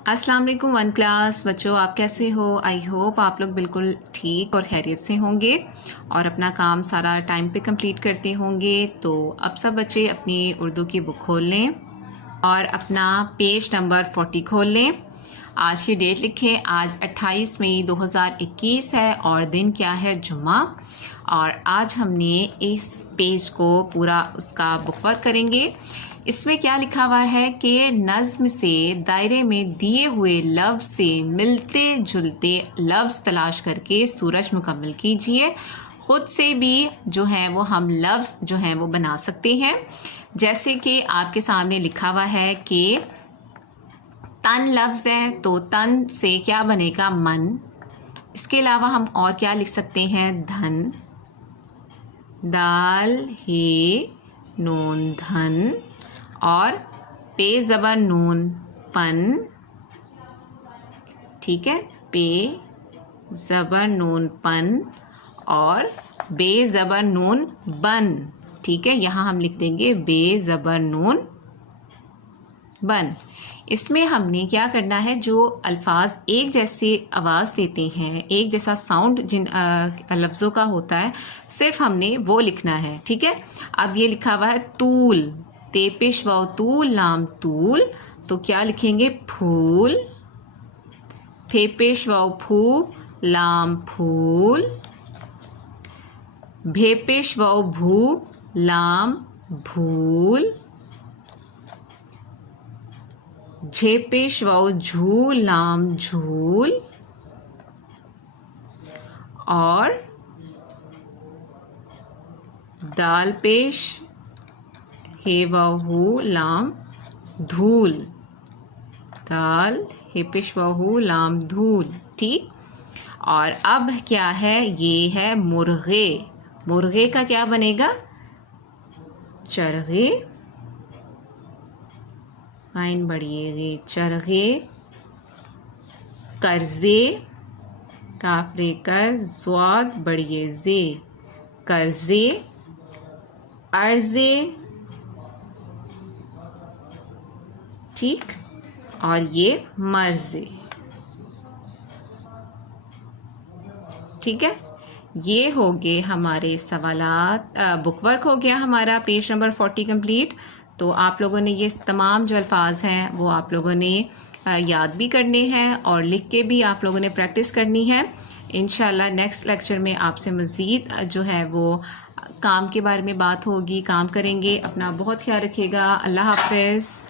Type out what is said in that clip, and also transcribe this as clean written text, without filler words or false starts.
अस्सलाम वालेकुम one class बच्चों, आप कैसे हो? आई होप आप लोग बिल्कुल ठीक और खैरियत से होंगे और अपना काम सारा टाइम पे कंप्लीट करते होंगे। तो अब सब बच्चे अपनी उर्दू की बुक खोल लें और अपना पेज नंबर 40 खोल लें। आज की डेट लिखें, आज 28 मई 2021 है और दिन क्या है? जुम्मा। और आज हमने इस पेज को पूरा उसका बुक वर्क करेंगे। इसमें क्या लिखा हुआ है कि नज़्म से दायरे में दिए हुए लफ्ज़ से मिलते जुलते लफ्ज़ तलाश करके सूरज मुकम्मल कीजिए। ख़ुद से भी जो है वो हम लफ्ज़ जो हैं वो बना सकते हैं। जैसे कि आपके सामने लिखा हुआ है कि तन लफ्ज़ है तो तन से क्या बनेगा? मन। इसके अलावा हम और क्या लिख सकते हैं? धन, दाल हे नून धन, और पे ज़बर नून पन। ठीक है, पे ज़बर नून पन और बे ज़बर नून बन। ठीक है, यहाँ हम लिख देंगे बे ज़बर नून बन। इसमें हमने क्या करना है, जो अल्फाज एक जैसे आवाज़ देते हैं, एक जैसा साउंड जिन लफ्ज़ों का होता है, सिर्फ हमने वो लिखना है। ठीक है, अब ये लिखा हुआ है तूल, ते पेश वाव तूल लाम तूल, तो क्या लिखेंगे? फूल। फे पेश वाव फू लाम फूल, भे पेश वाव भू लाम भूल, झे पेश वाव झू लाम झूल, और दाल पेश हे वाव हू लाम धूल, दाल हे पेश वाव हू लाम धूल। ठीक, और अब क्या है? ये है मुर्गे। मुर्गे का क्या बनेगा? चरगे, आइन बढ़िएगे, चरगे। कर्जे, काफरे कर, ज़्वाद बढ़िए जे, कर्जे। अर्जे, ठीक, और ये मर्जे। ठीक है, ये हो गए हमारे सवालात। बुक वर्क हो गया हमारा पेज नंबर 40 कंप्लीट। तो आप लोगों ने ये तमाम जो अल्फाज हैं वो आप लोगों ने याद भी करने हैं और लिख के भी आप लोगों ने प्रैक्टिस करनी है। इंशाल्लाह नेक्स्ट लेक्चर में आपसे मज़ीद जो है वो काम के बारे में बात होगी, काम करेंगे। अपना बहुत ख्याल रखिएगा। अल्लाह हाफ़िज़।